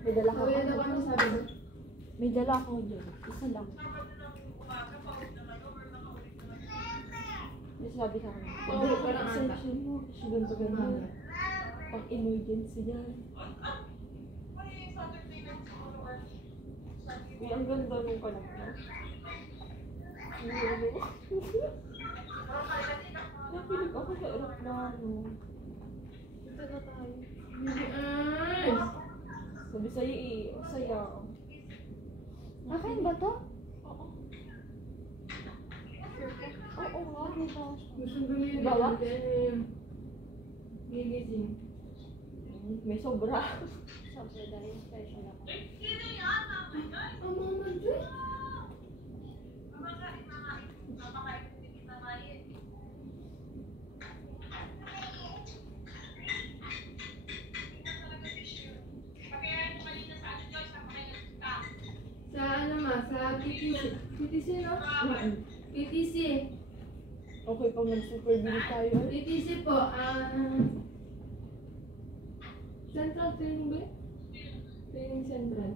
May dala ka. Kaya daw kami sabi doon. May dala ako dyan. Isa lang. May sabi ka kami. Oo, parang ata. Exception mo. Kasi ganito ganito. Pang emergency yan. Uy, ang ganda nung kanak na. Napilig ako sa aeroplano. Ito na tayo. Ay! Sabi sa'yo eh, masaya. Akin ba to? Oo. Oo nga, diba? Gusto ko niya Bawa? gigising. May sobra. Sabi dahil special ako. Ang mama dyan. Sa ano ma? Sa PTC. PTC no? PTC. Okay, pag nag-superville tayo. PTC po. Central Training ba? Training Central.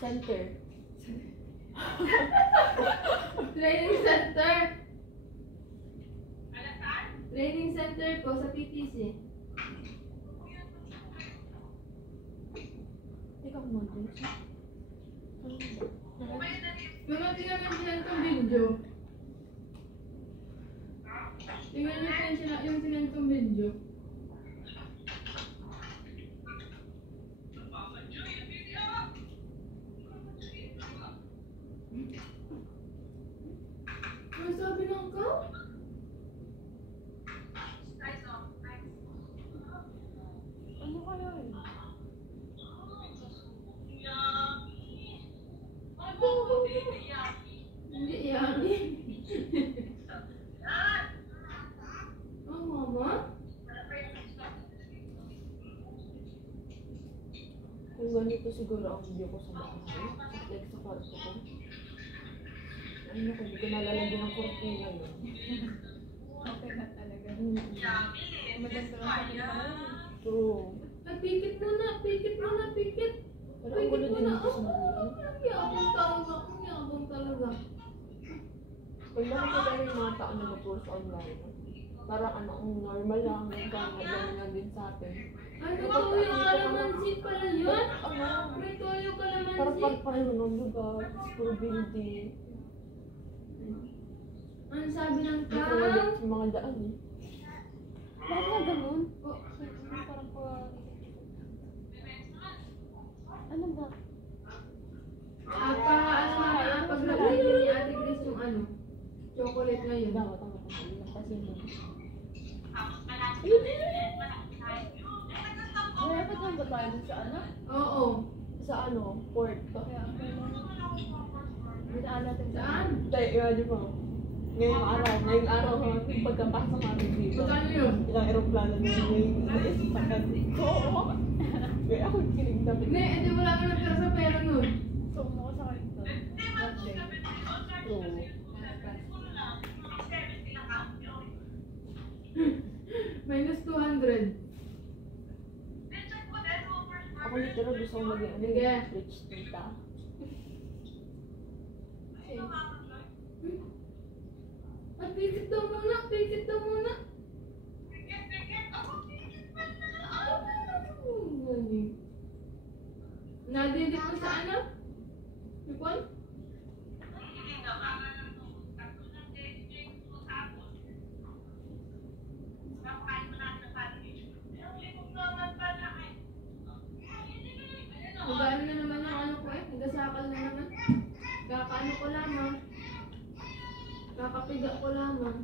Center. Training Center. Training Center po sa PTC. Ikaw mo din siya. Mama, tingnan mo din itong video. Tingnan niyo yung sinentong video. Ano sabi ng ka? Ano kaya yun? Hindi yummy. Oh, mama? Kung ganito siguro ang video ko sa bahay. Like sa kwarto ko. Ano ko, hindi ko nalalagyan ng kortina yun. Okay na talaga. Maganda lang sa kanya. True. Ay, pikit muna, pikit muna, pikit. Pero ang gulo din ito sa mga. Ang yabang talaga, ang yabang talaga. Pag nakikita yung mga tao na mag-post online, parang ano, ang normal lang, gano'n lang din sa atin. Ano to yung kalamansi pala yun? Ano? Ito yung Parang kalamansi. pareho ng lugar, puro building. Ang sabi ng Hindi ko tao? ulit sa mga daan eh. Bakit na ganun? Oh, Parang pa... Ano ba? paglagay niyo ni Ate Grace yung ano, chocolate ngayon. Dapat ako lang kasi yun. Dapat lang ba tayo dun sa ano? Oo. Sa ano, port. Kaya ang binaan natin sa Saan? Tayo, imagine mo. Ngayong araw ha, yung pagkapasok namin dito. Magkano yun? Ilang aeroplano na yung naisipakan ko. Kaya ako kinig na Hindi, hindi wala ka natira sa pera nun. So, mo sa kayo ito. What day? True. Minus 200. Ako literal gusto kong maging ano, Sige. rich tita. At pikit daw muna, pikit daw muna. Nadidip mo sa ano? Ipon? Magano na naman yung ano ko eh. Nagasakal na naman. Kakaano ko lamang. Kakapiga ko lamang.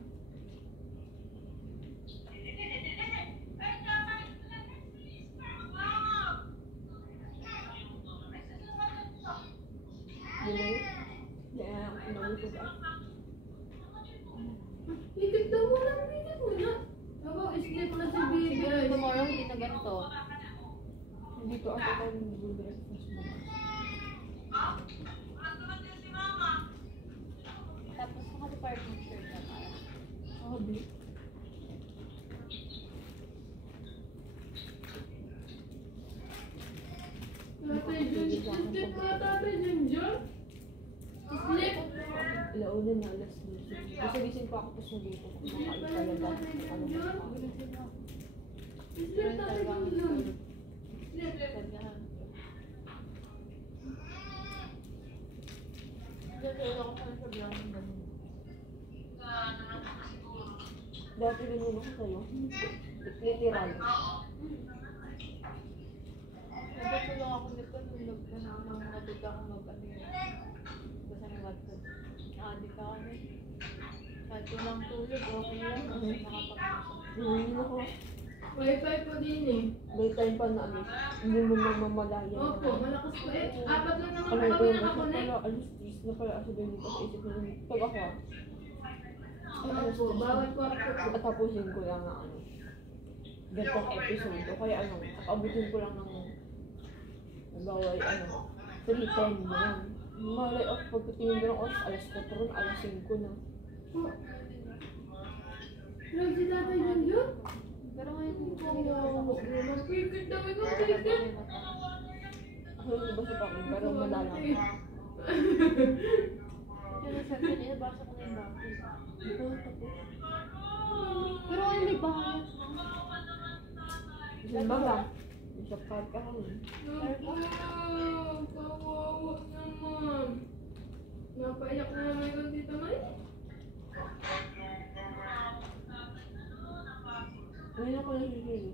Delay? Kaya ako ko ba? Pikit daw muna, pikit muna. Ako, sleep na si baby. Tomorrow, hindi na ganito. Hindi ko ako tayo mag-breakfast mo. Tapos, naka-department shirt na tayo. Sabi. Sleep ka tatay Junjun? Sleep? Launa na, alas 12. Kasi gising pa ako tapos nandito ko. Sleep Kumakain ka lang talaga. tatay Ano Junjun? ba? Sleep tatay Junjun? Sleep. Dati rin ako sa'yo. Literal. Nagpatulong ako nito nung nagpatulong ako mag-ano yun. Basta ng Wattpad. Na-addict ako na eh. Kahit walang tulog, okay lang. Kasi nakapag-usap. Hindi ako. Wi-Fi po din eh. May time pa na ano. Hindi mo mamamalayan. Opo, malakas po eh. Apat lang naman Ano po ko kami yung nakakonect. pala, alas 10 na pala ako din sa isip na pag ako. Opo, bawal kwarto po. At tapusin ko lang na ano. Gantong episode. O kaya ano, abutin ko lang ng bawal ano. 3:10 na yan. Malay ako pagkatingin ko ng oras, alas 4 na, alas 5 na. Love si tatay Junjun? Pero ngayon, Oo, naman cricket daw ikaw cricket. Ako yung iba sa pakin, pero madalang. Kaya sa akin, inabasa ko na yung bakit. Ito, tapos. Pero ngayon may bayad. Isang baga. Sa park ako. Kawawa naman. Napaiyak na naman ikaw dito May. Ngayon ako nasisigil.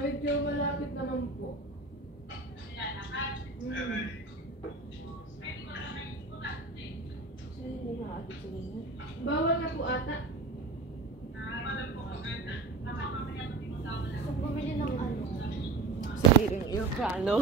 Medyo malapit naman po. Kasi hindi na-addict sa ganyan. Bawal na po ata. Gusto bumili ng ano. Sa hiring yung plano.